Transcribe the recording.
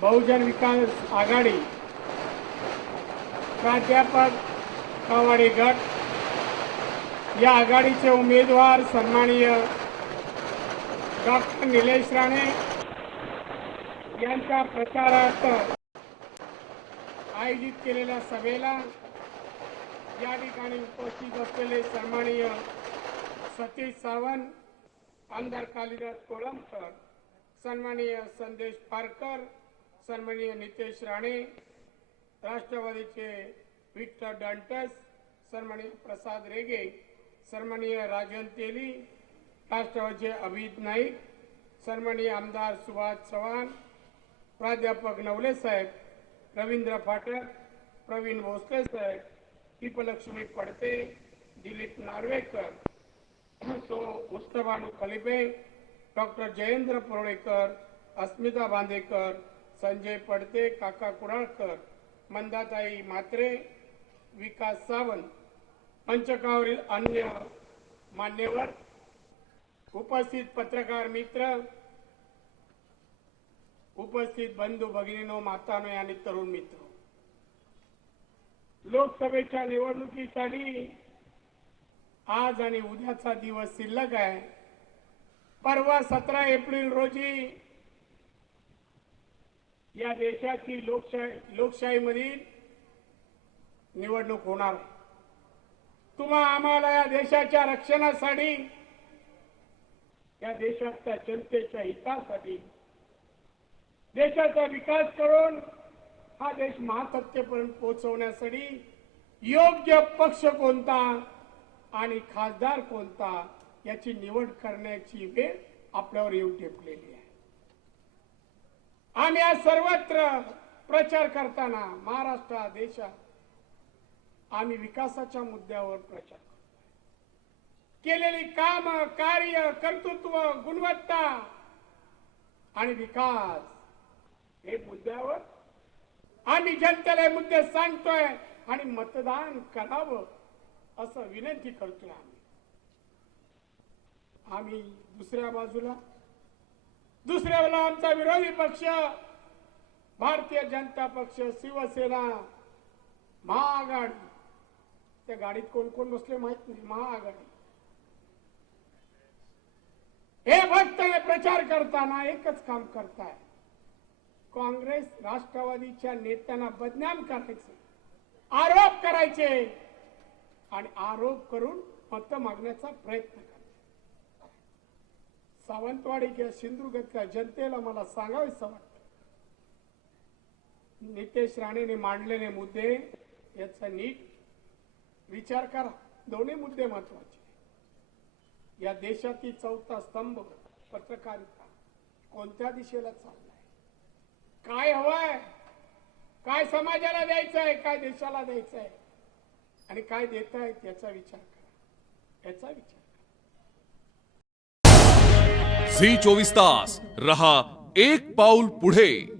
बहुजन विकास आघाडी प्राध्यापक कावाडी गट या आघाडीचे उमेदवार सन्माननीय डॉक्टर निलेश राणे यांच्या प्रचारार्थ आयोजित केलेल्या सभेला या ठिकाणी उपस्थित असलेले सन्माननीय सतीश सावंत, आमदार कालिदास कोळंबकर, सन्माननीय संदेश पारकर, सन्माननीय नितेश राणे, राष्ट्रवादीचे विक्टर डंटस, सन्माननीय प्रसाद रेगे, सन्माननीय राजन तेली, राष्ट्रवादीचे अभित नाईक, सन्माननीय आमदार सुभाष चव्हाण, प्राध्यापक नवले साहेब, रवींद्र फाटक, प्रवीण भोसले साहेब, दीपलक्ष्मी पडते, दिलीप नार्वेकर, मुस्तफानू खलिफे, डॉक्टर जयेंद्र पुरोळेकर, अस्मिता बांदेकर, संजय पडते, काका कुडाळकर, मंदाताई म्हात्रे, विकास सावंत, मंचकावरील अन्य मान्यवर, उपस्थित पत्रकार मित्र, उपस्थित बंधू भगिनीनो, मातानो आणि तरुण मित्र, लोकसभेच्या निवडणुकीसाठी आज आणि उद्याचा दिवस शिल्लक आहे. परवा 17 एप्रिल रोजी या देशाची लोकशाहीमधील निवडणूक होणार. तुम्हा आम्हाला या देशाच्या रक्षणासाठी, या देशाच्या जनतेच्या हितासाठी, देशाचा विकास करून हा देश महासत्तेपर्यंत पोहोचवण्यासाठी योग्य पक्ष कोणता आणि खासदार कोणता याची निवड करण्याची वेळ आपल्यावर येऊन ठेपलेली आहे. आम्ही आज सर्वत्र प्रचार करताना महाराष्ट्रात, देशात आम्ही विकासाच्या मुद्द्यावर प्रचार करतो. केलेली काम, कार्य, कर्तृत्व, गुणवत्ता आणि विकास हे मुद्द्यावर आम्ही जनतेला मुद्दे सांगतोय आणि मतदान करावं असं विनंती करतोय. आम्ही दुसऱ्या बाजूला आमचा विरोधी पक्ष भारतीय जनता पक्ष, शिवसेना, महाआघाडी, त्या गाडीत कोण कोण बसले माहित नाही, महाआघाडी हे फक्त प्रचार करताना एकच काम करताय, काँग्रेस राष्ट्रवादीच्या नेत्यांना बदनाम करायचे, आरोप करायचे आणि आरोप करून मत मागण्याचा प्रयत्न करायचा. सावंतवाडी किंवा सिंधुदुर्गातल्या जनतेला मला सांगावेसं वाटतं, नितेश राणेने मांडलेले मुद्दे याचा नीट विचार करा. दोन्ही मुद्दे महत्वाचे. या देशातील चौथा स्तंभ पत्रकारिता कोणत्या दिशेला चाललाय, काय हवंय, काय समाजाला द्यायचंय, काय देशाला द्यायचंय आणि काय देताय याचा विचार करा, याचा विचार. झी 24 तास रहा एक पाऊल पुढे.